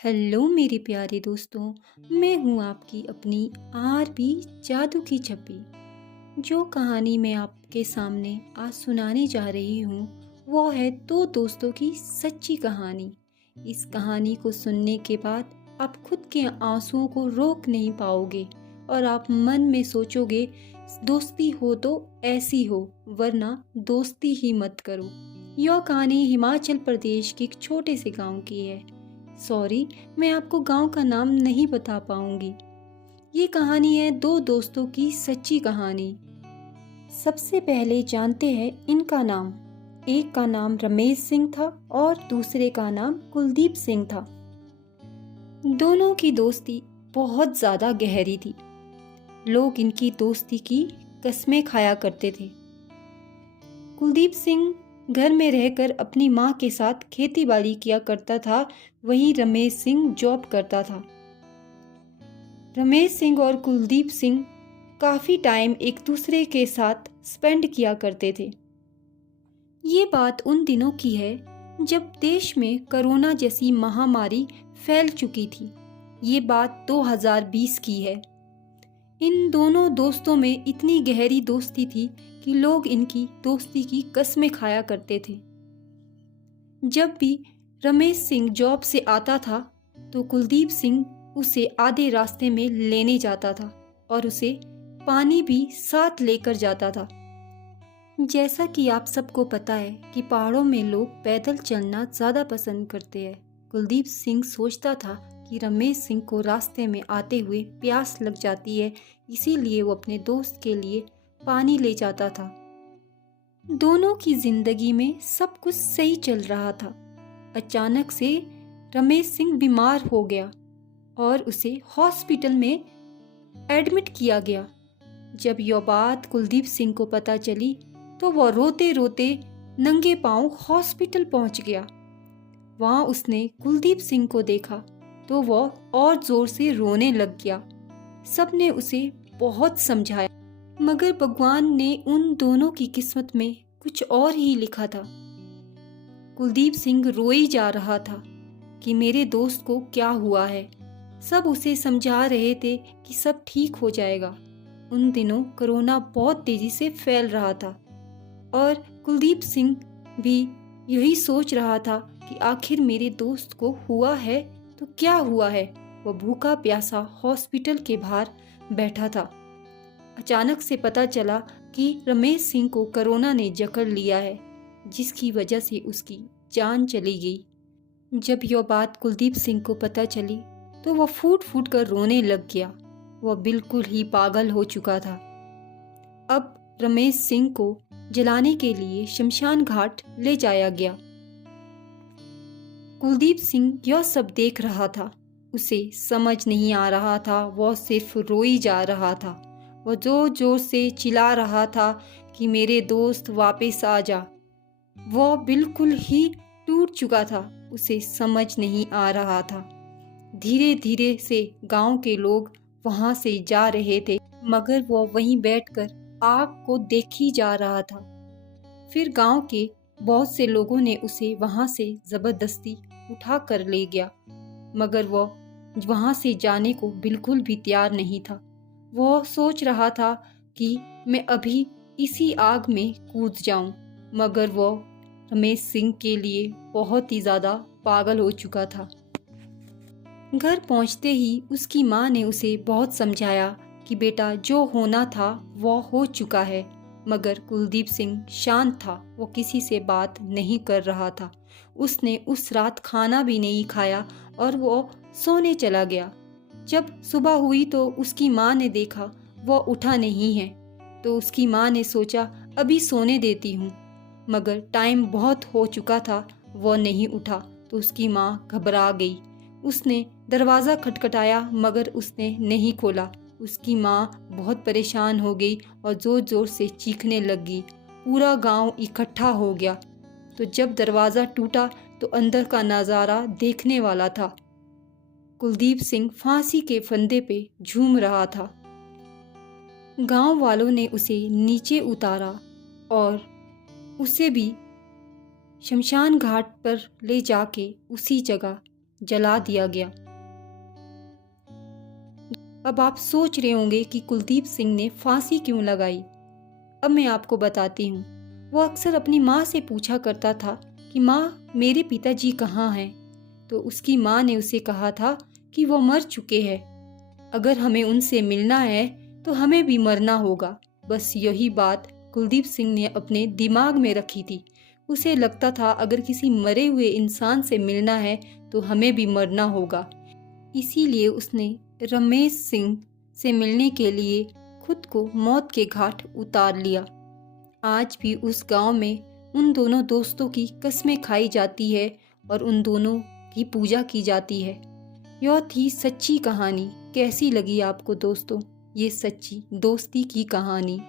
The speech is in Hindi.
हेलो मेरे प्यारे दोस्तों। मैं हूँ आपकी अपनी आरबी जादू की छपी। जो कहानी मैं आपके सामने आज सुनाने जा रही हूँ वो है दो दोस्तों की सच्ची कहानी। इस कहानी को सुनने के बाद आप खुद के आंसुओं को रोक नहीं पाओगे और आप मन में सोचोगे दोस्ती हो तो ऐसी हो, वरना दोस्ती ही मत करो। यह कहानी हिमाचल प्रदेश के एक छोटे से गांव की है। सॉरी, मैं आपको गांव का नाम नहीं बता पाऊंगी। ये कहानी है दो दोस्तों की सच्ची कहानी। सबसे पहले जानते हैं इनका नाम। एक का नाम रमेश सिंह था और दूसरे का नाम कुलदीप सिंह था। दोनों की दोस्ती बहुत ज़्यादा गहरी थी। लोग इनकी दोस्ती की कस्में खाया करते थे। कुलदीप सिंह घर में रहकर अपनी माँ के साथ खेती बाड़ी किया करता था, वहीं रमेश सिंह जॉब करता था। रमेश सिंह और कुलदीप सिंह काफ़ी टाइम एक दूसरे के साथ स्पेंड किया करते थे। ये बात उन दिनों की है जब देश में कोरोना जैसी महामारी फैल चुकी थी। ये बात 2020 की है। इन दोनों दोस्तों में इतनी गहरी दोस्ती थी कि लोग इनकी दोस्ती की कस्में खाया करते थे। जब भी रमेश सिंह जॉब से आता था तो कुलदीप सिंह उसे आधे रास्ते में लेने जाता था और उसे पानी भी साथ लेकर जाता था। जैसा कि आप सबको पता है कि पहाड़ों में लोग पैदल चलना ज़्यादा पसंद करते हैं। कुलदीप सिंह सोचता था कि रमेश सिंह को रास्ते में आते हुए प्यास लग जाती है, इसीलिए वो अपने दोस्त के लिए पानी ले जाता था। दोनों की जिंदगी में सब कुछ सही चल रहा था। अचानक से रमेश सिंह बीमार हो गया और उसे हॉस्पिटल में एडमिट किया गया। जब यह बात कुलदीप सिंह को पता चली तो वह रोते रोते नंगे पांव हॉस्पिटल पहुंच गया। वहां उसने कुलदीप सिंह को देखा तो वह और जोर से रोने लग गया। सबने उसे बहुत समझाया, मगर भगवान ने उन दोनों की किस्मत में कुछ और ही लिखा था। कुलदीप सिंह रोए जा रहा था कि मेरे दोस्त को क्या हुआ है। सब उसे समझा रहे थे कि सब ठीक हो जाएगा। उन दिनों कोरोना बहुत तेजी से फैल रहा था और कुलदीप सिंह भी यही सोच रहा था कि आखिर मेरे दोस्त को हुआ है तो क्या हुआ है। वह भूखा प्यासा हॉस्पिटल के बाहर बैठा था। अचानक से पता चला कि रमेश सिंह को कोरोना ने जकड़ लिया है, जिसकी वजह से उसकी जान चली गई। जब यह बात कुलदीप सिंह को पता चली तो वह फूट फूट कर रोने लग गया। वह बिल्कुल ही पागल हो चुका था। अब रमेश सिंह को जलाने के लिए शमशान घाट ले जाया गया। कुलदीप सिंह यह सब देख रहा था। उसे समझ नहीं आ रहा था, वह सिर्फ रोई जा रहा था। वह जोर जोर से चिल्ला रहा था कि मेरे दोस्त वापस आ जा। वह बिल्कुल ही टूट चुका था, उसे समझ नहीं आ रहा था। धीरे धीरे से गांव के लोग वहां से जा रहे थे, मगर वह वहीं बैठकर आग को देख ही जा रहा था। फिर गांव के बहुत से लोगों ने उसे वहां से जबरदस्ती उठा कर ले गया, मगर वह वहां से जाने को बिल्कुल भी तैयार नहीं था। वह सोच रहा था कि मैं अभी इसी आग में कूद जाऊं, मगर वह रमेश सिंह के लिए बहुत ही ज़्यादा पागल हो चुका था। घर पहुंचते ही उसकी माँ ने उसे बहुत समझाया कि बेटा, जो होना था वह हो चुका है। मगर कुलदीप सिंह शांत था, वो किसी से बात नहीं कर रहा था। उसने उस रात खाना भी नहीं खाया और वो सोने चला गया। जब सुबह हुई तो उसकी माँ ने देखा वह उठा नहीं है, तो उसकी माँ ने सोचा अभी सोने देती हूँ, मगर टाइम बहुत हो चुका था। वह नहीं उठा तो उसकी माँ घबरा गई। उसने दरवाज़ा खटखटाया मगर उसने नहीं खोला। उसकी माँ बहुत परेशान हो गई और ज़ोर ज़ोर से चीखने लगी। पूरा गांव इकट्ठा हो गया। तो जब दरवाज़ा टूटा तो अंदर का नज़ारा देखने वाला था। कुलदीप सिंह फांसी के फंदे पे झूम रहा था। गांव वालों ने उसे नीचे उतारा और उसे भी शमशान घाट पर ले जाके उसी जगह जला दिया गया। अब आप सोच रहे होंगे कि कुलदीप सिंह ने फांसी क्यों लगाई। अब मैं आपको बताती हूँ। वो अक्सर अपनी माँ से पूछा करता था कि माँ, मेरे पिताजी कहाँ हैं? तो उसकी माँ ने उसे कहा था कि वो मर चुके हैं। अगर हमें उनसे मिलना है तो हमें भी मरना होगा। बस यही बात कुलदीप सिंह ने अपने दिमाग में रखी थी। उसे लगता था अगर किसी मरे हुए इंसान से मिलना है तो हमें भी मरना होगा। इसीलिए उसने रमेश सिंह से मिलने के लिए खुद को मौत के घाट उतार लिया। आज भी उस गांव में उन दोनों दोस्तों की कस्में खाई जाती है और उन दोनों की पूजा की जाती है। यह थी सच्ची कहानी। कैसी लगी आपको दोस्तों ये सच्ची दोस्ती की कहानी?